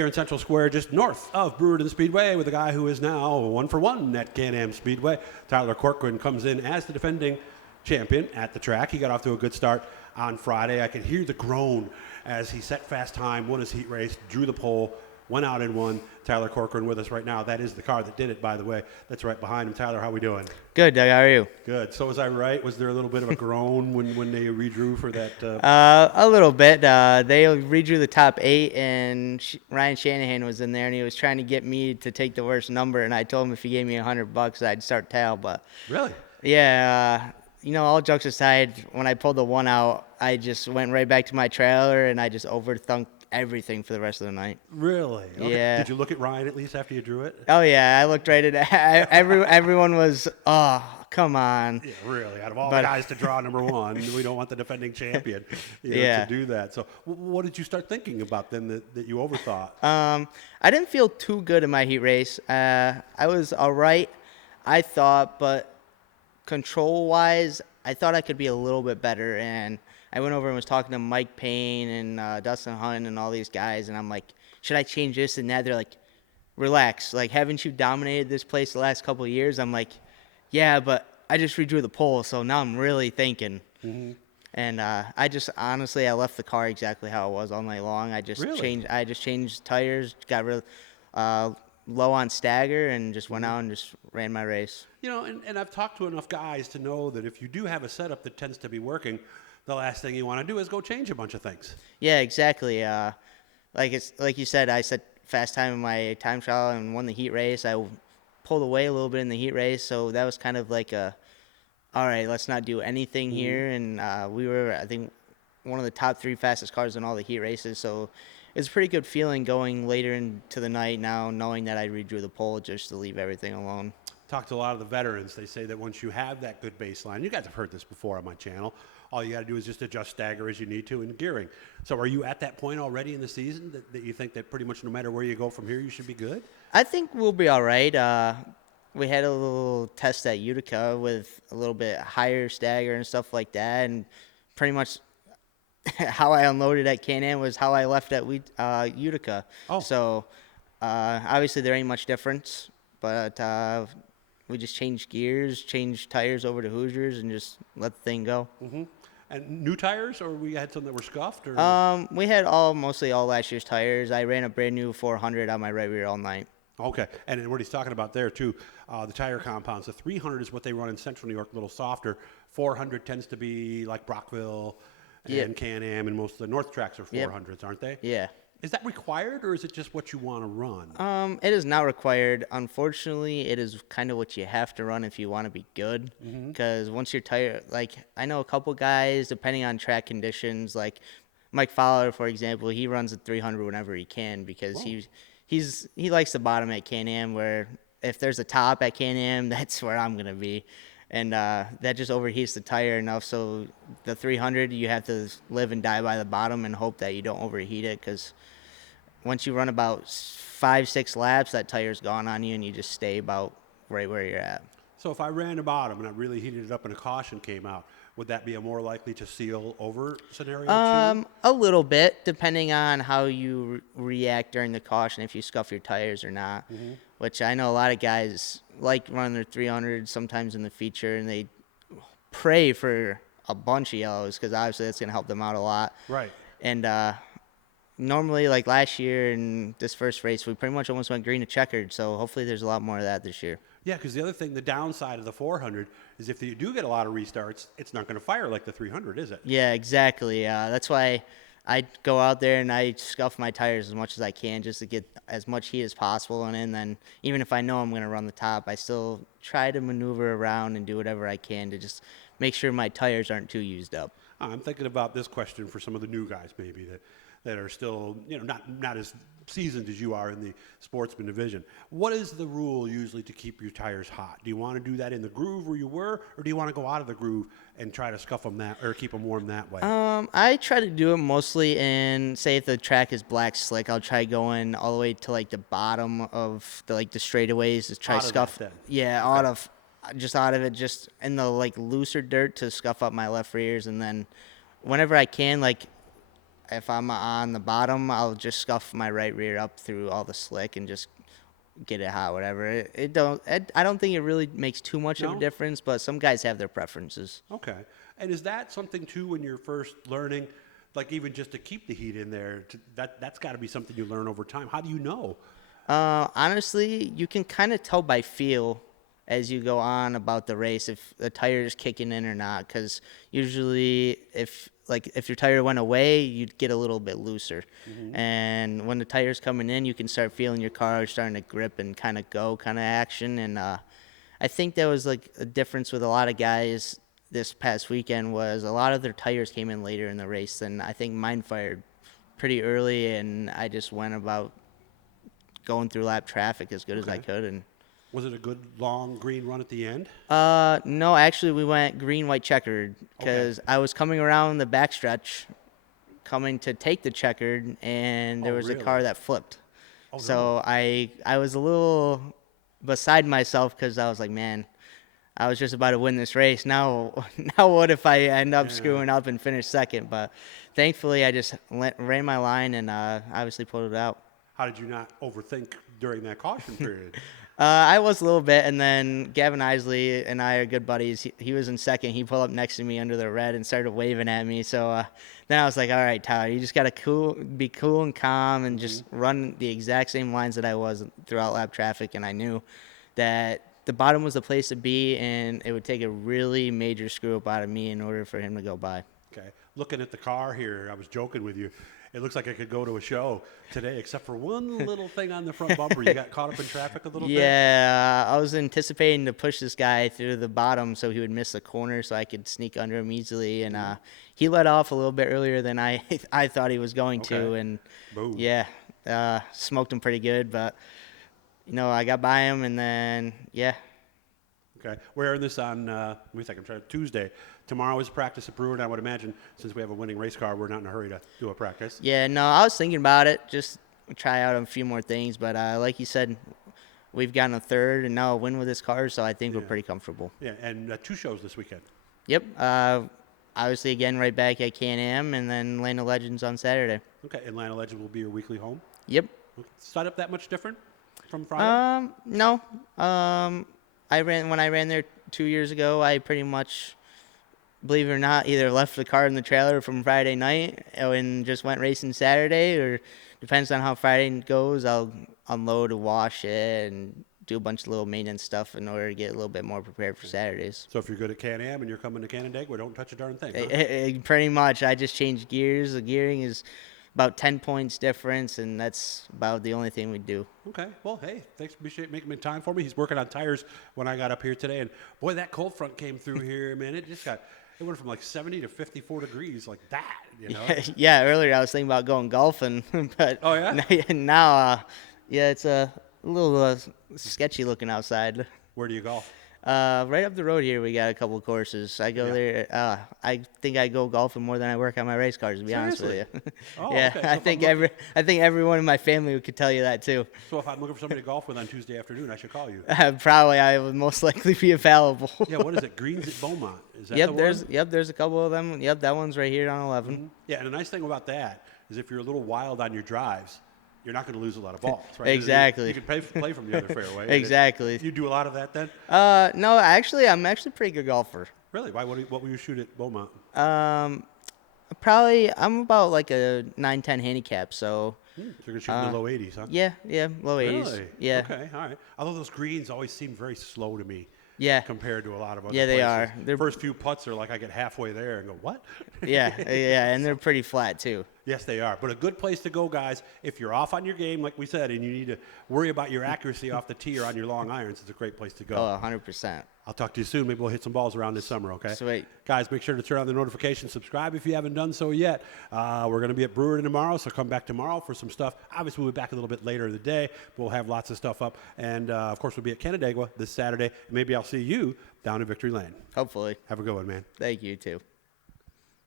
here in Central Square, just north of Brewerton Speedway, with a guy who is now 1-for-1 at Can Am Speedway. Tyler Corcoran comes in as the defending champion at the track. He got off to a good start on Friday. I could hear the groan as he set fast time, won his heat race, drew the pole, went out and won. Tyler Corcoran with us right now. That is the car that did it, by the way. That's right behind him. Tyler, how we doing? Good, Doug. How are you? Good. So was I right? Was there a little bit of a groan when they redrew for that? A little bit. They redrew the top 8, and Ryan Shanahan was in there, and he was trying to get me to take the worst number, and I told him if he gave me $100, I'd start tail. But Really? yeah, all jokes aside, when I pulled the one out, I just went right back to my trailer, and I just overthunked everything for the rest of the night. Really? Okay. Yeah. Did you look at Ryan at least after you drew it? Oh yeah, I looked right at everyone was, oh, come on. Yeah, really. Out of all the guys to draw number one, we don't want the defending champion to do that. So what did you start thinking about then that you overthought? I didn't feel too good in my heat race. I was all right, I thought, but control-wise, I thought I could be a little bit better, and I went over and was talking to Mike Payne and Dustin Hunt and all these guys, and I'm like, should I change this and that? They're like, relax. Like, haven't you dominated this place the last couple of years? I'm like, yeah, but I just redrew the pole, so now I'm really thinking. Mm-hmm. And I just honestly, I left the car exactly how it was all night long. I just changed tires, got real low on stagger, and just went out and just ran my race. And I've talked to enough guys to know that if you do have a setup that tends to be working, the last thing you want to do is go change a bunch of things. Yeah, exactly. Like you said, I set fast time in my time trial and won the heat race. I pulled away a little bit in the heat race, so that was kind of like all right, let's not do anything here. And we were, I think, one of the top 3 fastest cars in all the heat races. So it's a pretty good feeling going later into the night now, knowing that I redrew the pole just to leave everything alone. Talked to a lot of the veterans. They say that once you have that good baseline, you guys have heard this before on my channel, all you got to do is just adjust stagger as you need to in gearing. So are you at that point already in the season that you think that pretty much no matter where you go from here, you should be good? I think we'll be all right. We had a little test at Utica with a little bit higher stagger and stuff like that, and pretty much how I unloaded at Can Am was how I left at Utica. Oh. So obviously there ain't much difference, but we just changed gears, changed tires over to Hoosiers, and just let the thing go. Mm-hmm. And new tires, or we had some that were scuffed? Or? We had mostly all last year's tires. I ran a brand new 400 on my right rear all night. Okay, and what he's talking about there too, the tire compounds. The 300 is what they run in Central New York, a little softer. 400 tends to be like Brockville and Can Am, and most of the North tracks are 400s, aren't they? Yeah. Is that required, or is it just what you want to run? It is not required. Unfortunately, it is kind of what you have to run if you want to be good. Because once your tire, like, I know a couple guys, depending on track conditions, like Mike Fowler, for example, he runs a 300 whenever he can because he likes the bottom at Can Am, where if there's a top at Can Am, that's where I'm going to be. And that just overheats the tire enough. So the 300, you have to live and die by the bottom and hope that you don't overheat it, because once you run about 5-6 laps, that tire's gone on you, and you just stay about right where you're at. So if I ran a bottom and I really heated it up and a caution came out, would that be a more likely to seal over scenario too? A little bit, depending on how you react during the caution, if you scuff your tires or not. Which I know a lot of guys like running their 300 sometimes in the feature, and they pray for a bunch of yellows because obviously that's going to help them out a lot. Right. And normally, like last year in this first race, we pretty much almost went green to checkered, so hopefully there's a lot more of that this year. Yeah, because the other thing, the downside of the 400 is if you do get a lot of restarts, it's not going to fire like the 300, is it? Yeah, exactly. That's why I go out there and I scuff my tires as much as I can just to get as much heat as possible. And then even if I know I'm going to run the top, I still try to maneuver around and do whatever I can to just make sure my tires aren't too used up. I'm thinking about this question for some of the new guys maybe that are still, not as seasoned as you are in the sportsman division. What is the rule usually to keep your tires hot? Do you want to do that in the groove where you were, or do you want to go out of the groove and try to scuff them that, or keep them warm that way? I try to do it mostly in, say if the track is black slick, I'll try going all the way to like the bottom of the straightaways to try to scuff. Out of it, just in the looser dirt to scuff up my left rears, and then whenever I can, if I'm on the bottom, I'll just scuff my right rear up through all the slick and just get it hot, whatever. I don't think it really makes too much of a No? difference, but some guys have their preferences. Okay. And is that something too when you're first learning, like even just to keep the heat in there? That's got to be something you learn over time. How do you know? Honestly, you can kind of tell by feel as you go on about the race if the tire is kicking in or not. Because usually, if your tire went away, you'd get a little bit looser. And when the tire's coming in, you can start feeling your car starting to grip and kind of go kind of action. And I think there was like a difference with a lot of guys this past weekend was a lot of their tires came in later in the race than I think mine fired pretty early, and I just went about going through lap traffic as good as I could. And Was it a good long green run at the end? no, actually we went green, white, checkered because I was coming around the backstretch, coming to take the checkered, and there was a car that flipped. So I was a little beside myself because I was like, man, I was just about to win this race. Now what if I end up screwing up and finish second? But thankfully, I just ran my line and obviously pulled it out. How did you not overthink during that caution period? I was a little bit, and then Gavin Isley and I are good buddies. He was in second. He pulled up next to me under the red and started waving at me. So then I was like, all right, Tyler, you just got to be cool and calm and just run the exact same lines that I was throughout lap traffic. And I knew that the bottom was the place to be, and it would take a really major screw up out of me in order for him to go by. Okay. Looking at the car here, I was joking with you. It looks like I could go to a show today, except for one little thing on the front bumper. You got caught up in traffic a little bit? Yeah, I was anticipating to push this guy through the bottom so he would miss the corner so I could sneak under him easily. And he let off a little bit earlier than I thought he was going to. And, boom. Yeah, smoked him pretty good. But, I got by him, and then, yeah. Okay. We're airing this on, let me think, I'm trying Tuesday. Tomorrow is practice at Brewer, and I would imagine since we have a winning race car, we're not in a hurry to do a practice. Yeah, no, I was thinking about it, just try out a few more things. But like you said, we've gotten a third and now a win with this car, so I think we're pretty comfortable. Yeah, and 2 shows this weekend. Yep. Obviously, again, right back at Can Am, and then Land of Legends on Saturday. Okay, Atlanta Legend will be your weekly home? Yep. Okay. Set up that much different from Friday? No. When I ran there 2 years ago, I pretty much, believe it or not, either left the car in the trailer from Friday night and just went racing Saturday, or depends on how Friday goes, I'll unload and wash it and do a bunch of little maintenance stuff in order to get a little bit more prepared for Saturdays. So if you're good at Can Am and you're coming to Canandaigua, don't touch a darn thing. Huh? Pretty much. I just changed gears. The gearing is about 10 points difference, and that's about the only thing we do. Okay. Well, hey, thanks for making time for me. He's working on tires when I got up here today, and boy, that cold front came through here, man. It went from like 70 to 54 degrees like that, Yeah, earlier I was thinking about going golfing, but oh, yeah? now it's a little sketchy looking outside. Where do you golf? Right up the road here, we got a couple courses. I go there. I think I go golfing more than I work on my race cars. To be honest with you. Oh, yeah, okay. So I think everyone in my family could tell you that too. So if I'm looking for somebody to golf with on Tuesday afternoon, I should call you. Probably, I would most likely be available. Yeah. What is it? Greens at Beaumont. Is that Yep, the one? there's a couple of them. Yep, that one's right here on 11. Mm-hmm. Yeah, and the nice thing about that is if you're a little wild on your drives, you're not going to lose a lot of balls, right? Exactly. You can play from the other fairway. Exactly. You do a lot of that then? No, actually, I'm actually a pretty good golfer. Really? Why? What will you shoot at Beaumont? Probably, I'm about like a 9-10 handicap, so. So you're going to shoot in the low 80s, huh? Yeah, low 80s. Really? Yeah. Okay, all right. Although those greens always seem very slow to me. Yeah. Compared to a lot of other Yeah, they places. are. They're First few putts are like I get halfway there and go, what? yeah, and they're pretty flat too. Yes, they are. But a good place to go, guys, if you're off on your game, like we said, and you need to worry about your accuracy off the tee or on your long irons, it's a great place to go. Oh, 100%. I'll talk to you soon. Maybe we'll hit some balls around this summer, okay? Sweet. Guys, make sure to turn on the notifications. Subscribe if you haven't done so yet. We're going to be at Brewer tomorrow, so come back tomorrow for some stuff. Obviously, we'll be back a little bit later in the day. We'll have lots of stuff up. And, of course, we'll be at Canandaigua this Saturday. Maybe I'll see you down in Victory Lane. Hopefully. Have a good one, man. Thank you, too.